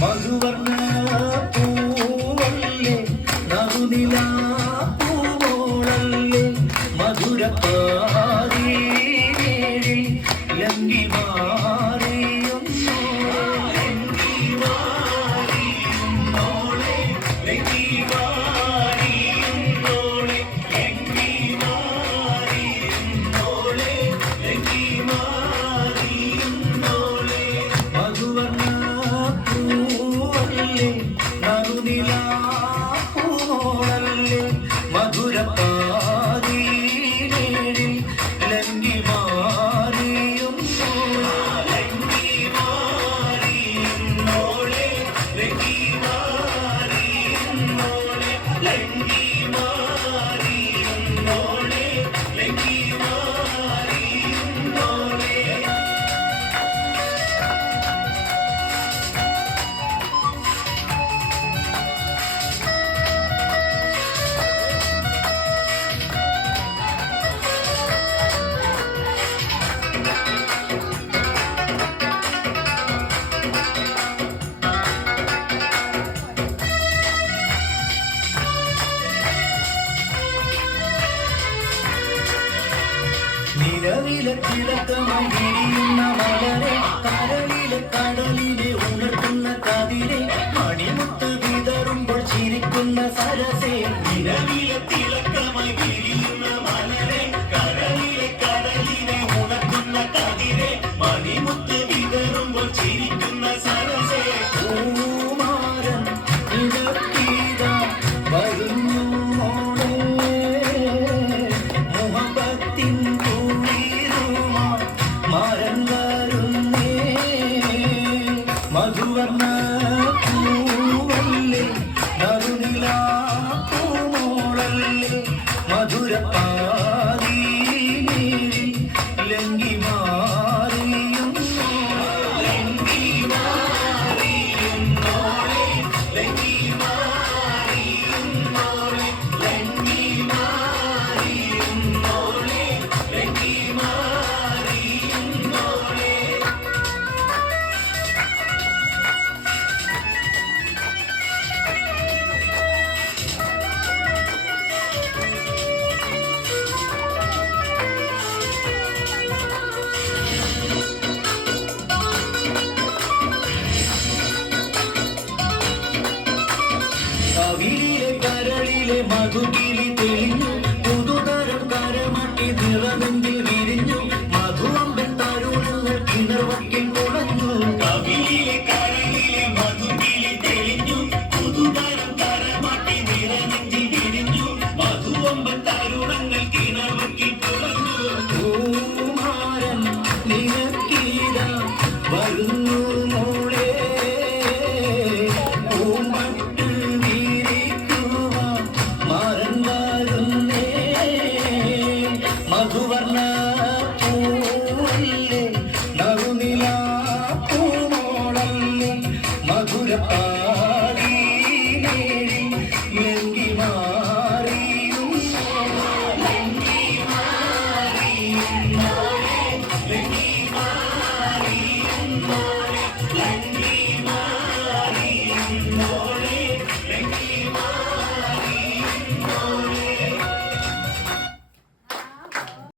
മധുവർണ്ണ പൂവല്ലേ നറുനിലാ പൂവോളല്ലേ മധുരപ്പാതീരിൽ ലംഘി മധുരപ്പാതീരിൽ ലംഘി നിലവിലെ തിളക്കമായി വിരിയുന്ന മലരെ കരളിലെ കടലിനെ ഉണർത്തുന്ന കതിരെ മണിമുത്ത് വിതറുമ്പോൾ ചിരിക്കുന്ന സരസേ നിലവിലെ തിളക്കമായി വിരിയുന്ന മലരെ കരളിലെ കടലിനെ ഉണർത്തുന്ന കതിരെ മണിമുത്ത് വിതറുമ്പോൾ ചിരിക്കുന്ന സരസേ പൂമാരൻ ഇടത്തീര വരുന്നു മുഹബത്തിൻ മധുവർണ്ണ പൂവല്ലേ നറുനിലാ പൂമോളല്ലേ മധുരപ്പാതീരിൽ ലംഘി കരളിലെ മധുകിളി തെളിഞ്ഞു പുതുതരം കരമട്ടി നിറനെഞ്ചിൽ വിരിഞ്ഞു മധുവമ്പൻ തരുണങ്ങൾ കിണർവക്കിൽ തുളഞ്ഞു കവിളിലെ കരളിലെ മധുകിളി തെളിഞ്ഞു പുതുതരം കരമട്ടി നിറനെഞ്ചിൽ വിരിഞ്ഞു മധുവമ്പൻ തരുണങ്ങൾ കിണർവക്കിൽ തുളഞ്ഞു പൂമാരൻ നിനക്കീര വരുന്നു